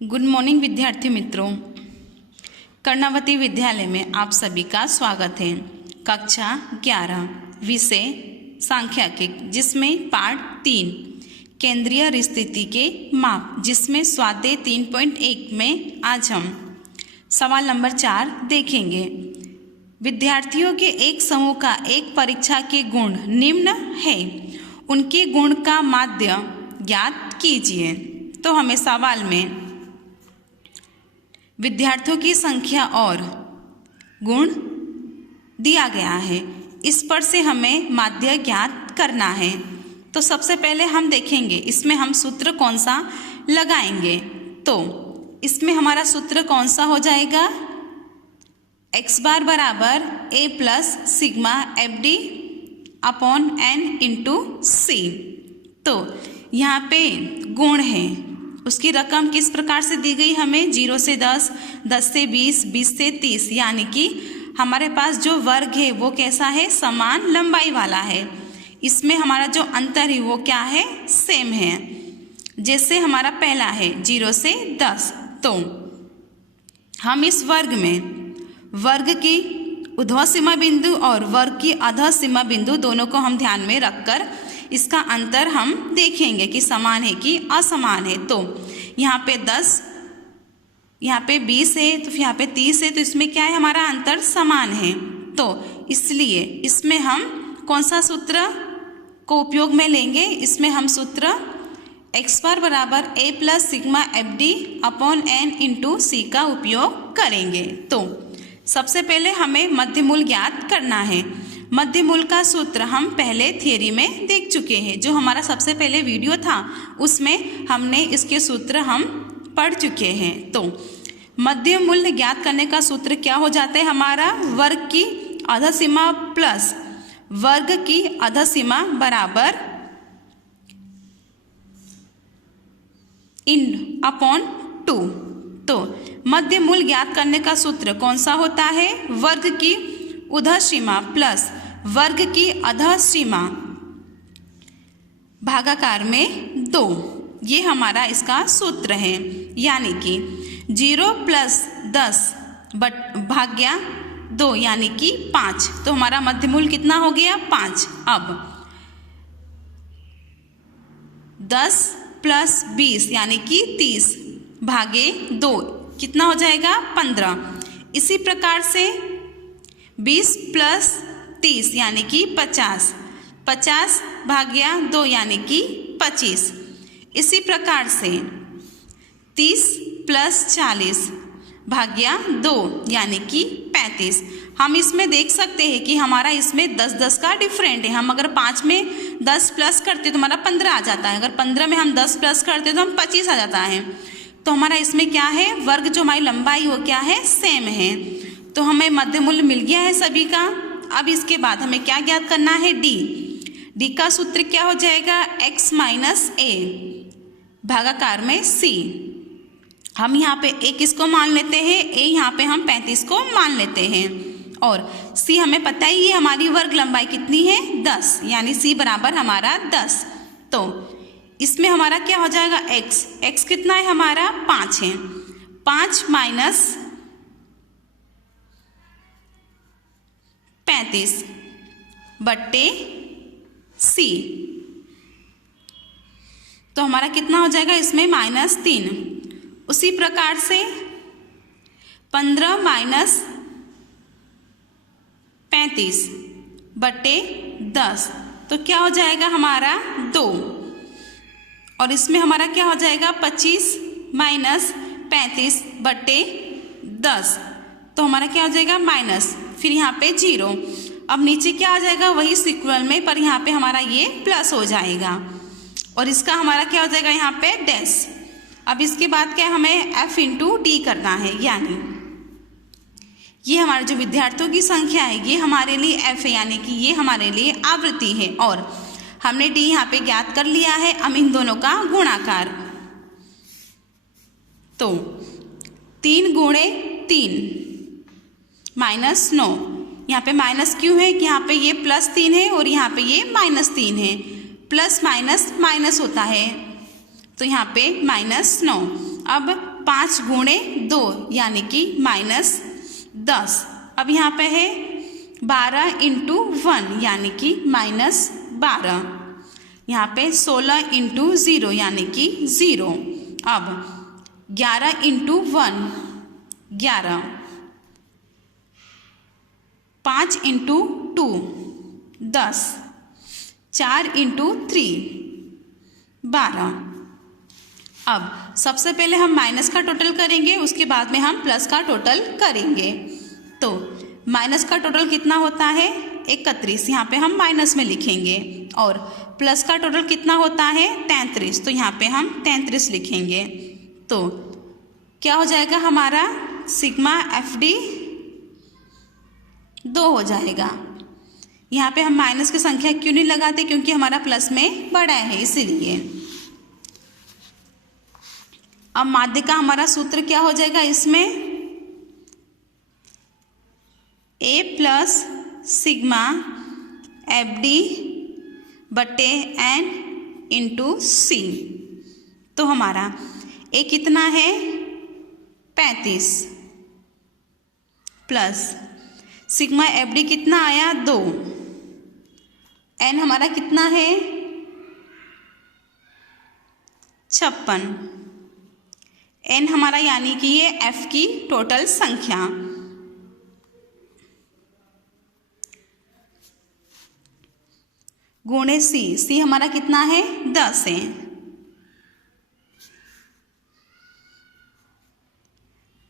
Good morning विद्यार्थी मित्रों, कर्णावती विद्यालय में आप सभी का स्वागत है। कक्षा 11 विषय सांख्यिकी, जिसमें पाठ 3 केंद्रीय स्थिति के माप, जिसमें स्वाध्याय 3.1 में आज हम सवाल नंबर 4 देखेंगे। विद्यार्थियों के एक समूह का एक परीक्षा के गुण निम्न है, उनके गुण का माध्य ज्ञात कीजिए। तो हमें सवाल में विद्यार्थियों की संख्या और गुण दिया गया है, इस पर से हमें माध्य ज्ञात करना है। तो सबसे पहले हम देखेंगे इसमें हम सूत्र कौन सा लगाएंगे। तो इसमें हमारा सूत्र कौन सा हो जाएगा, x बार बराबर a plus sigma F D upon n into C. तो यहाँ पे गुण है, उसकी रकम किस प्रकार से दी गई हमें, 0 से 10, 10 से 20, 20 से 30, यानी कि हमारे पास जो वर्ग है वो कैसा है, समान लंबाई वाला है। इसमें हमारा जो अंतर है वो क्या है, सेम है। जैसे हमारा पहला है 0 से 10, तो हम इस वर्ग में वर्ग की ऊर्ध्व सीमा बिंदु और वर्ग की अधः सीमा बिंदु दोनों को हम ध्यान में रखकर इसका अंतर हम देखेंगे कि समान है कि असमान है। तो यहाँ पे 10, यहाँ पे 20 है, तो यहाँ पे 30 है, तो इसमें क्या है, हमारा अंतर समान है। तो इसलिए इसमें हम कौन सा सूत्र को उपयोग में लेंगे, इसमें हम सूत्र x बार बराबर a plus sigma F D upon n into C का उपयोग करेंगे। तो सबसे पहले हमें मध्यमूल ज्ञात करना है। मध्यमूल का सूत्र हम पहले थियरी में देख चुके हैं, जो हमारा सबसे पहले वीडियो था उसमें हमने इसके सूत्र हम पढ़ चुके हैं। तो मध्यमूल ज्ञात करने का सूत्र क्या हो जाता है हमारा, वर्ग की अधः सीमा प्लस वर्ग की अधः सीमा बराबर इन अपॉन 2। तो मध्यमूल ज्ञात करने का सूत्र कौन सा होता है, वर्ग की ऊर्ध्व सीमा प्लस वर्ग की अधः सीमा भागाकार में 2, ये हमारा इसका सूत्र है। यानी कि 0 प्लस 10 भाग्या 2 यानी कि 5। तो हमारा मध्यमूल कितना हो गया, 5। अब 10 प्लस 20 यानी कि 30 भागे 2 कितना हो जाएगा, 15। इसी प्रकार से 20 प्लस 30 यानी कि 50, 50 भाग्या 2 यानी कि 25। इसी प्रकार से 30 प्लस 40 भाग्या 2 यानी कि 35। हम इसमें देख सकते हैं कि हमारा इसमें 10-10 का डिफरेंट है। हम अगर 5 में 10 प्लस करते तो हमारा 15 आ जाता है, अगर 15 में हम 10 प्लस करते तो हम 25 आ जाता है। तो हमारा इसमें क्या है, वर्ग जो हमारी लंबाई वो क्या है, सेम है। तो हमें मध्यमूल्य मिल गया है सभी का। अब इसके बाद हमें क्या ज्ञात करना है, डी का सूत्र क्या हो जाएगा, x माइनस ए भागाकार में c। हम यहाँ पे a किसको मान लेते हैं, a यहाँ पे हम 35 को मान लेते हैं, और c हमें पता ही है हमारी वर्ग लंबाई कितनी है, 10, यानी c बराबर हमारा 10। तो इसमें हमारा क्या हो जाएगा, x कितना है हमारा, 5 है। 5 माइनस 35 बट्टे c, तो हमारा कितना हो जाएगा इसमें, -3। उसी प्रकार से 15 माइनस 35 बट्टे 10, तो क्या हो जाएगा हमारा 2। और इसमें हमारा क्या हो जाएगा, 25 माइनस 35 बट्टे 10, तो हमारा क्या हो जाएगा, माइनस, फिर यहाँ पे 0। अब नीचे क्या आ जाएगा, वही सिक्वल में, पर यहाँ पे हमारा ये प्लस हो जाएगा, और इसका हमारा क्या हो जाएगा यहाँ पे डैश। अब इसके बाद क्या हमें f इंटू डी करना है, यानी ये हमारे जो विद्यार्थियों की संख्या है ये हमारे लिए f है, यानी कि ये हमारे लिए आवृत्ति है, और हमने d यहाँ पे ज्ञात कर लिया है। अब इन दोनों का गुणाकार, तो 3 गुणे 3 -9, यहाँ पे माइनस क्यों है कि यहाँ पे ये +3 है और यहाँ पे ये -3 है, प्लस माइनस माइनस होता है, तो यहाँ पे -9। अब 5 गुणे 2 यानी कि -10। अब यहाँ पे है 12 इंटू 1 यानी कि -12। यहाँ पे 16 इंटू 0 यानी कि 0। अब 11 इंटू 1 11, 5 इंटू 2 10, 4 इंटू 3 12। अब सबसे पहले हम माइनस का टोटल करेंगे, उसके बाद में हम प्लस का टोटल करेंगे। तो माइनस का टोटल कितना होता है 31, यहाँ पे हम माइनस में लिखेंगे। और प्लस का टोटल कितना होता है 33, तो यहाँ पे हम 33 लिखेंगे। तो क्या हो जाएगा हमारा सिग्मा FD 2 हो जाएगा। यहाँ पे हम माइनस की संख्या क्यों नहीं लगाते, क्योंकि हमारा प्लस में बड़ा है इसीलिए। अब माध्य का हमारा सूत्र क्या हो जाएगा इसमें, A प्लस सिग्मा FD बटे N इंटू C। तो हमारा A कितना है 35 प्लस सिग्मा FD कितना आया 2, N हमारा कितना है 56, N हमारा यानी कि ये F की टोटल संख्या। गुणे C हमारा कितना है 10 है।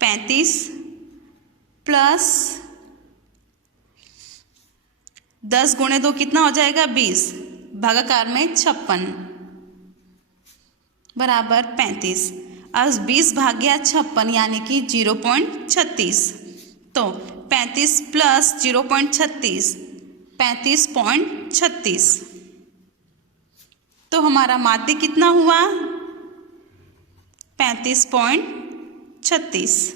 35 प्लस 10 गुणे 2 कितना हो जाएगा 20, भागाकार में 56 बराबर 35। अब 20 भाग्या 56 यानी कि 0.36। तो 35 प्लस 0.36 35.36। तो हमारा माध्य कितना हुआ 35.36।